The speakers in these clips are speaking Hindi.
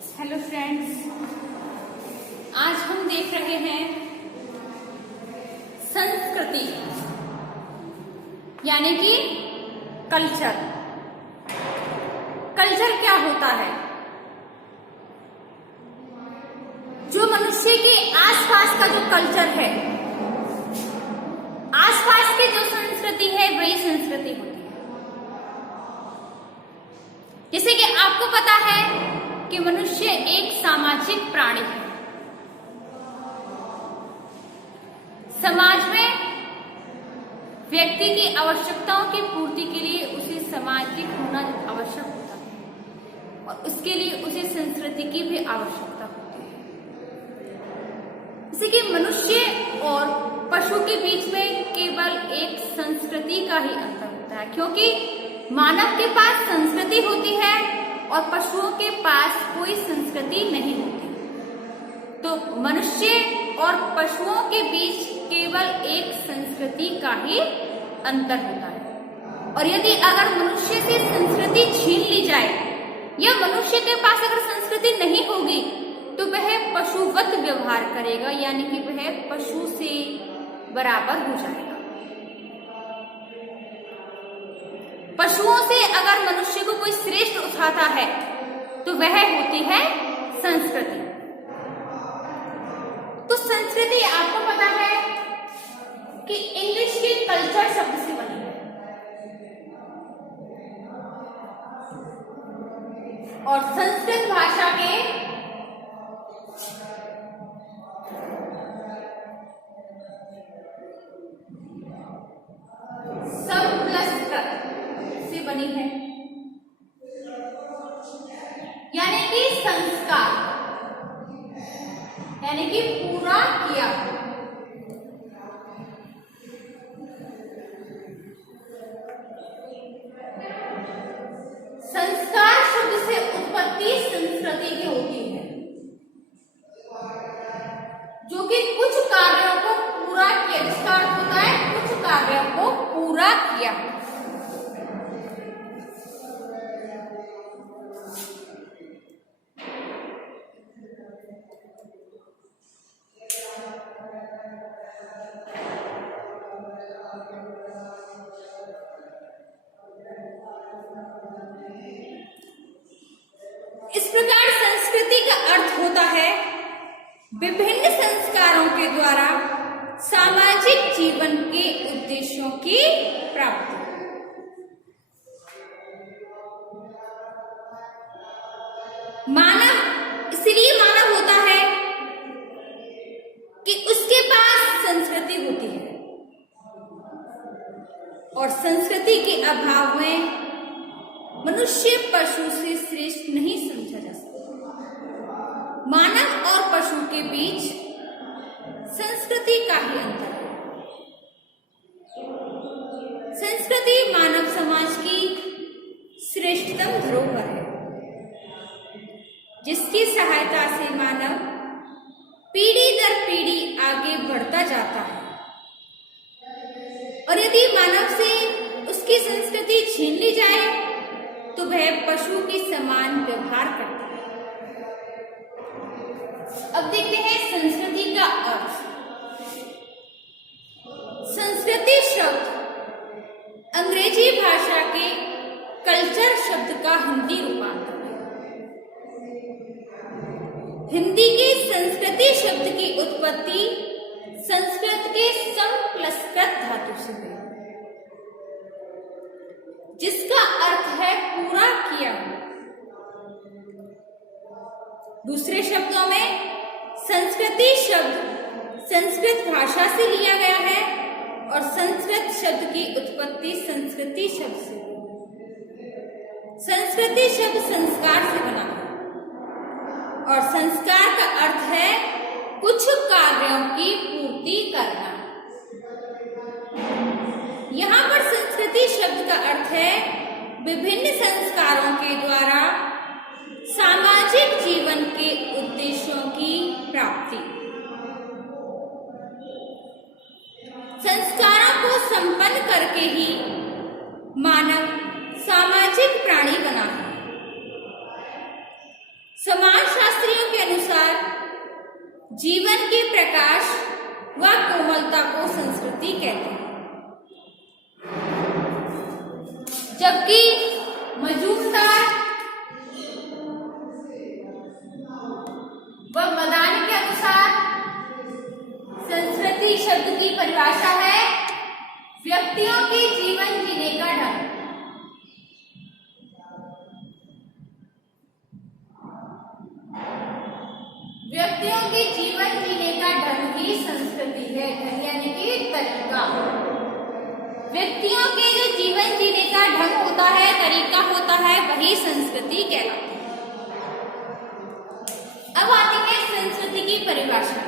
हेलो फ्रेंड्स, आज हम देख रहे हैं संस्कृति यानी कि कल्चर। कल्चर क्या होता है? जो मनुष्य के आसपास का जो कल्चर है, आसपास की जो संस्कृति है वही संस्कृति होती है। जैसे कि आपको पता है कि मनुष्य एक सामाजिक प्राणी है। समाज में व्यक्ति की आवश्यकताओं की पूर्ति के लिए उसे सामाजिक होना आवश्यक होता है और उसके लिए उसे संस्कृति की भी आवश्यकता होती है। जैसे कि मनुष्य और पशु के बीच में केवल एक संस्कृति का ही अंतर होता है, क्योंकि मानव के पास संस्कृति होती है और पशुओं के पास कोई संस्कृति नहीं होती। तो मनुष्य और पशुओं के बीच केवल एक संस्कृति का ही अंतर होता है। और यदि अगर मनुष्य से संस्कृति छीन ली जाए या मनुष्य के पास अगर संस्कृति नहीं होगी तो वह पशुवत व्यवहार करेगा, यानी कि वह पशु से बराबर हो जाएगा। पशुओं से अगर मनुष्य को कोई श्रेष्ठ उठाता है तो वह होती है संस्कृति। तो संस्कृति आपको पता है कि इंग्लिश के कल्चर शब्द से बनी है और संस्कृत भाषा के बनी है, यानी कि संस्कार, यानी कि पूरा किया। संस्कार शब्द से उत्पत्ति संस्कृति की होती है, जो कि कुछ कार्यों को पूरा किया, जिसका अर्थ होता है कुछ कार्यों को पूरा किया। इस प्रकार संस्कृति का अर्थ होता है विभिन्न संस्कारों के द्वारा सामाजिक जीवन के उद्देश्यों की प्राप्ति। मानव इसलिए मानव होता है कि उसके पास संस्कृति होती है और संस्कृति के अभाव में मनुष्य पशु से श्रेष्ठ नहीं समझा जा सकता। मानव और पशु के बीच संस्कृति का ही अंतर है। संस्कृति मानव समाज की श्रेष्ठतम धरोहर है, जिसकी सहायता से मानव पीढ़ी दर पीढ़ी आगे बढ़ता जाता है। और यदि मानव से उसकी संस्कृति छीन ली जाए तो वह पशु के समान व्यवहार करता है। अब देखते हैं संस्कृति का अर्थ। संस्कृति शब्द अंग्रेजी भाषा के कल्चर शब्द का हिंदी रूपांतर है। हिंदी के संस्कृति शब्द की उत्पत्ति संस्कृत के संप्लसकृत धातु से हुई, जिसका अर्थ है पूरा किया। दूसरे शब्दों में संस्कृति शब्द संस्कृत भाषा से लिया गया है और संस्कृत शब्द की उत्पत्ति संस्कृति शब्द से। संस्कृति शब्द संस्कार से बना है और संस्कार का अर्थ है कुछ कार्यों की पूर्ति करना। यहाँ पर संस्कृति शब्द का अर्थ है विभिन्न संस्कारों के द्वारा सामाजिक जीवन के उद्देश्यों की प्राप्ति। संस्कारों को संपन्न करके ही मानव सामाजिक प्राणी बना है। समाज जीवन के प्रकाश व कोमलता को संस्कृति कहते हैं। जबकि मजूमदार व मदानी के अनुसार संस्कृति शब्द की परिभाषा है व्यक्तियों के जीवन जीने का ढंग। व्यक्तियों के जीवन जीने का ढंग ही संस्कृति है, यानी कि तरीका। व्यक्तियों के जो जीवन जीने का ढंग होता है, तरीका होता है, वही संस्कृति कहलाती है। अब आती है संस्कृति की परिभाषा।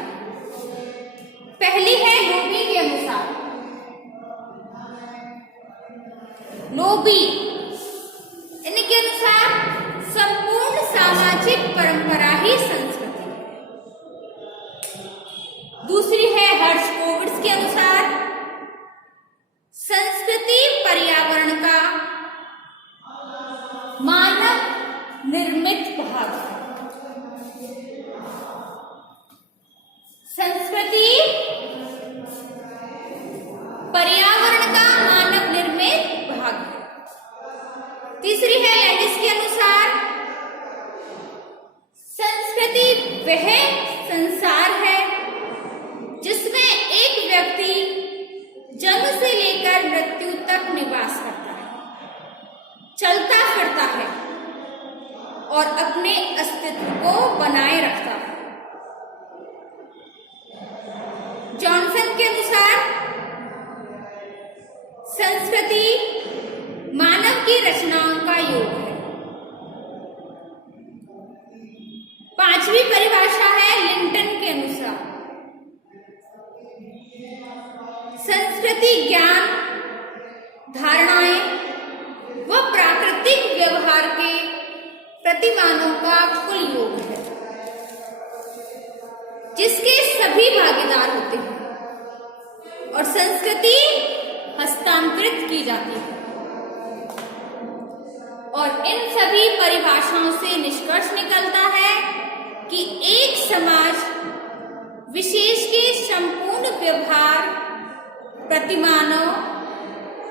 पहली है लोबी के अनुसार। लोबी इनके अनुसार संपूर्ण सामाजिक परंपरा ही संस्कृति है। दूसरी है हर्षकोविट्स के अनुसार संस्कृति पर्यावरण का मानव निर्मित भाग है। संस्कृति पर्यावरण का मानव निर्मित भाग है। तीसरी है लैंडिस के अनुसार संस्कृति वह संसार है जिसमें एक व्यक्ति जन्म से लेकर मृत्यु तक निवास करता है, चलता फिरता है और अपने अस्तित्व को बनाए रखता है। जॉनसन के अनुसार संस्कृति मानव की रचनाओं का योग है। पांचवी परिभाषा है लिंटन के अनुसार संस्कृति ज्ञान, धारणाएं व प्राकृतिक व्यवहार के प्रतिमानों का कुल योग है जिसके सभी भागीदार होते हैं और संस्कृति हस्तांतरित की जाती है। और इन सभी परिभाषाओं से निष्कर्ष निकलता है कि एक समाज विशेष के संपूर्ण व्यवहार, प्रतिमानों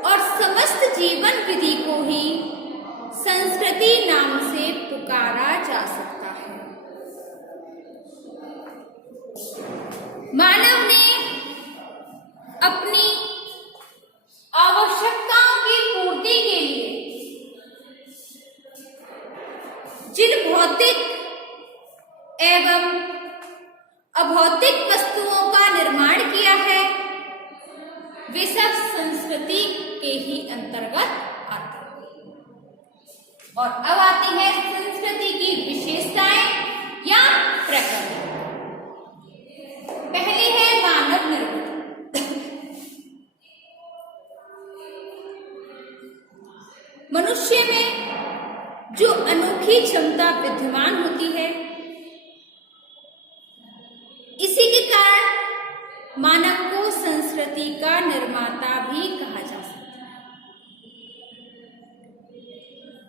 और समस्त जीवन विधि को ही संस्कृति नाम से पुकारा जा सकता है। मानव ने अपनी आवश्यकताओं की पूर्ति के लिए जिन भौतिक एवं अभौतिक वस्तुओं का निर्माण किया है वे सब संस्कृति के ही अंतर्गत आते हैं। और अब आती है संस्कृति की विशेषताएं या प्रकृति। पहली है मानव निर्मित। मनुष्य में जो अनोखी क्षमता विद्यमान होती है, इसी के कारण मानव को संस्कृति का निर्माता भी कहा जा सकता है।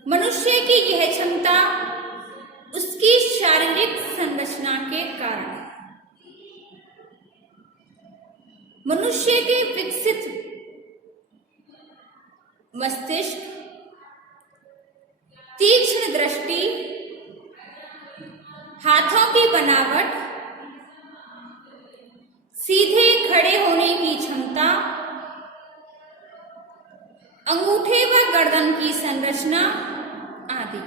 मनुष्य की यह क्षमता उसकी शारीरिक संरचना के कारण है। मनुष्य के विकसित मस्तिष्क, तीक्ष्ण दृष्टि, हाथों की बनावट, सीधे खड़े होने की क्षमता, अंगूठे व गर्दन की संरचना आदि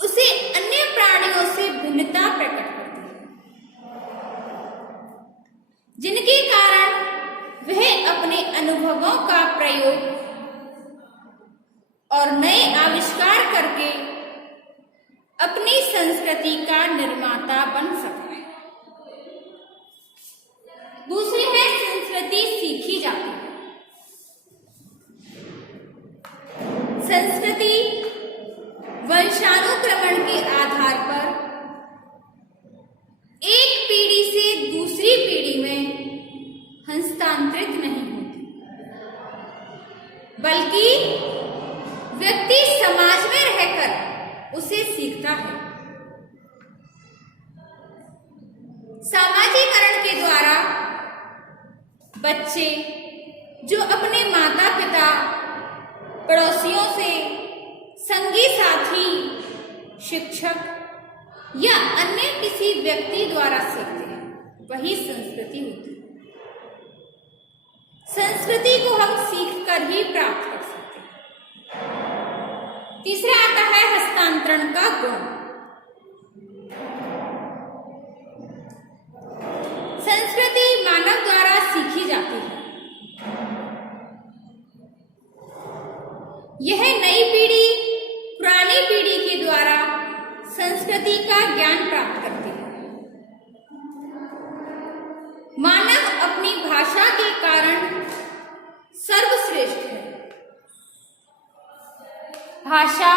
उसे अन्य प्राणियों से भिन्नता प्रकट करती है, जिनके कारण वह अपने अनुभवों का प्रयोग और नए आविष्कार करके अपनी संस्कृति का निर्माता बन सकता है। दूसरी है संस्कृति सीखी जाती है। संस्कृति वंशानुक्रमण के आधार पर एक पीढ़ी से दूसरी पीढ़ी में हस्तांतरित नहीं होती, बल्कि व्यक्ति समाज में रहकर उसे सीखता है। बच्चे जो अपने माता पिता, पड़ोसियों से, संगी साथी, शिक्षक या अन्य किसी व्यक्ति द्वारा सीखते हैं वही संस्कृति होती है। संस्कृति को हम सीख कर ही प्राप्त कर सकते हैं। तीसरा आता है हस्तांतरण का गुण। संस्कृति मानव द्वारा सीखी जाती है। यह नई पीढ़ी पुरानी पीढ़ी के द्वारा संस्कृति का ज्ञान प्राप्त करती है। मानव अपनी भाषा के कारण सर्वश्रेष्ठ है। भाषा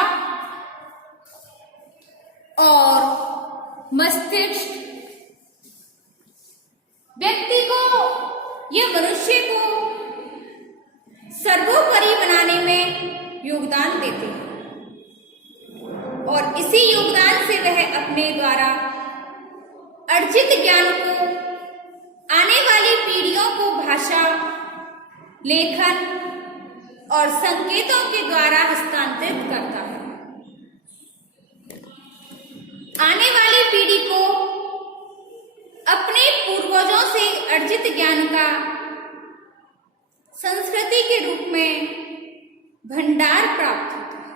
और मस्तिष्क व्यक्ति को या मनुष्य को सर्वोपरि बनाने में योगदान देते हैं और इसी योगदान से वह अपने द्वारा अर्जित ज्ञान को आने वाली पीढ़ियों को भाषा, लेखन और संकेतों के द्वारा हस्तांतरित करता है। आने वाली पीढ़ी को अपने पूर्वजों से अर्जित ज्ञान का संस्कृति के रूप में भंडार प्राप्त होता है।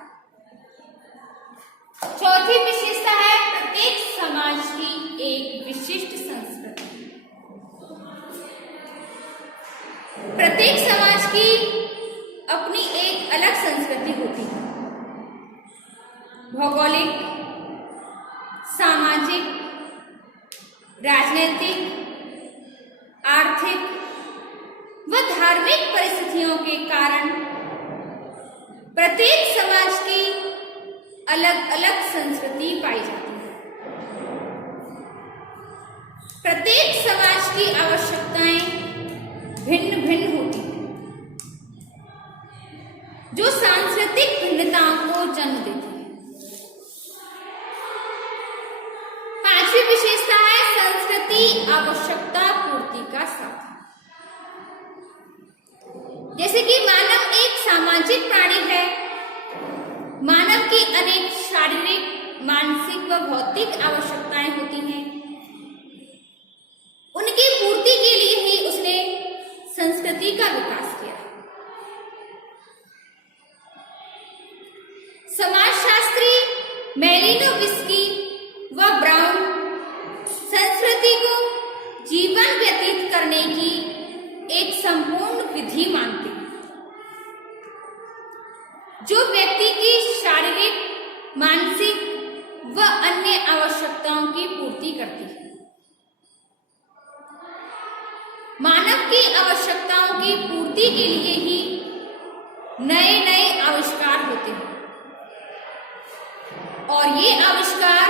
चौथी विशेषता है प्रत्येक समाज की एक विशिष्ट संस्कृति। प्रत्येक समाज की अपनी एक अलग संस्कृति होती है। भौगोलिक, सामाजिक, राजनीतिक, आर्थिक व धार्मिक परिस्थितियों के कारण प्रत्येक समाज की अलग अलग संस्कृति पाई जाती है। प्रत्येक समाज की आवश्यकताएं भिन्न भिन्न होती हैं, जो सांस्कृतिक भिन्नताओं को जन्म देती है। पांचवी विशेषता है संस्कृति आवश्यकता पूर्ति का साधन। जैसे कि मानव एक सामाजिक प्राणी है, मानव की अनेक शारीरिक, मानसिक व भौतिक आवश्यकताएं होती हैं। उनकी पूर्ति के लिए ही उसने संस्कृति का विकास किया। समाजशास्त्री मेलिनोविस्की व ब्राउन संस्कृति को जीवन व्यतीत करने की एक संपूर्ण विधि मानते हैं, जो व्यक्ति की शारीरिक, मानसिक व अन्य आवश्यकताओं की पूर्ति करती है। मानव की आवश्यकताओं की पूर्ति के लिए ही नए नए आविष्कार होते हैं और ये आविष्कार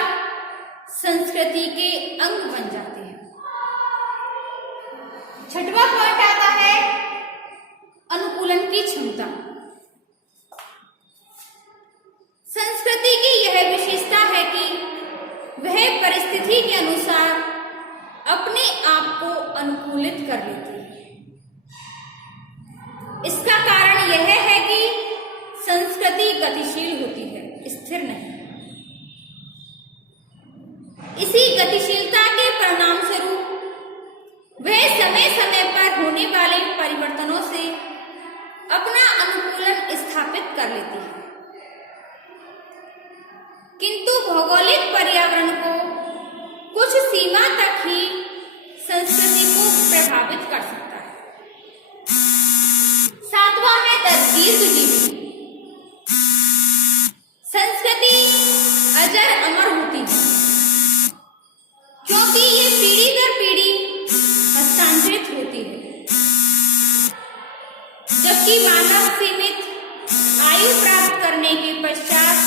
संस्कृति के अंग बन जाते हैं। छठवां पॉइंट आता है अनुकूलन की क्षमता। संस्कृति की यह विशेषता है कि वह परिस्थिति के अनुसार अपने आप को अनुकूलित कर लेती है। इसका कारण यह है कि संस्कृति गतिशील होती है, स्थिर नहीं। इसी गतिशीलता के परिणाम स्वरूप वह समय समय पर होने वाले परिवर्तनों से अपना अनुकूलन स्थापित कर लेती है, किंतु भौगोलिक पर्यावरण को कुछ सीमा तक ही संस्कृति को प्रभावित कर सकता है। सातवां है दीर्घजीवी। संस्कृति अजर अमर होती है, क्योंकि ये पीढ़ी दर पीढ़ी हस्तांतरित होती है, जबकि मानव सीमित आयु प्राप्त करने के पश्चात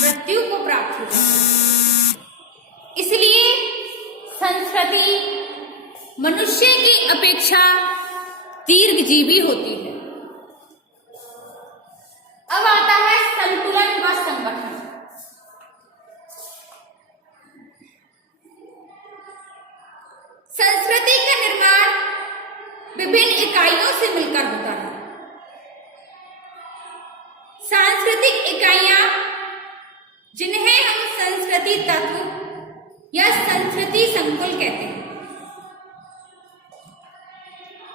मृत्यु को प्राप्त होता है। इसलिए संस्कृति मनुष्य की अपेक्षा दीर्घजीवी होती है। अब आता है संतुलन व संगठन। संस्कृति का निर्माण विभिन्न इकाइयों से मिलकर होता है। सांस्कृतिक इकाइयां, जिन्हें हम संस्कृति तत्व या संस्कृति संकुल कहते हैं,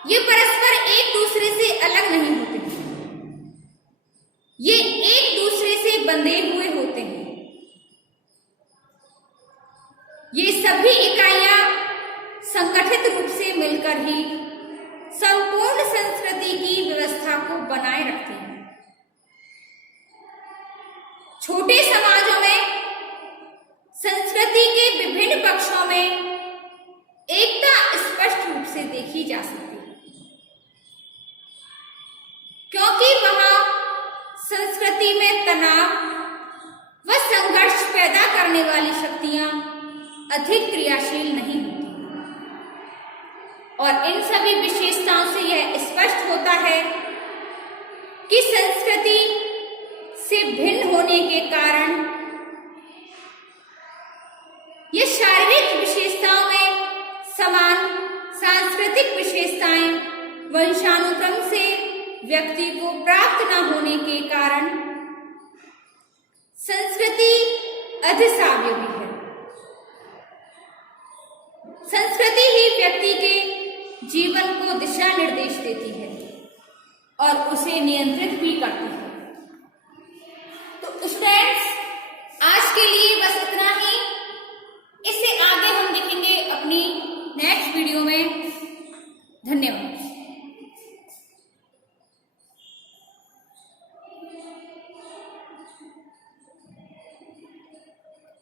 ये परस्पर एक दूसरे से अलग नहीं होते, ये एक दूसरे से बंधे हुए होते हैं। ये सभी इकाइयां संगठित रूप से मिलकर ही संपूर्ण संस्कृति की व्यवस्था को बनाए रखते हैं। छोटे समाजों में संस्कृति के विभिन्न पक्षों में एकता स्पष्ट रूप से देखी जा सकती है, क्योंकि वहां संस्कृति में तनाव व संघर्ष पैदा करने वाली शक्तियां अधिक क्रियाशील नहीं होती। और इन सभी विशेषताओं से यह स्पष्ट होता है कि संस्कृति से भिन्न होने के कारण ये शारीरिक विशेषताओं में समान सांस्कृतिक विशेषताएं वंशानुक्रम से व्यक्ति को प्राप्त न होने के कारण संस्कृति अधिसावयवी है। संस्कृति ही व्यक्ति के जीवन को दिशा निर्देश देती है और उसे नियंत्रित भी करती है।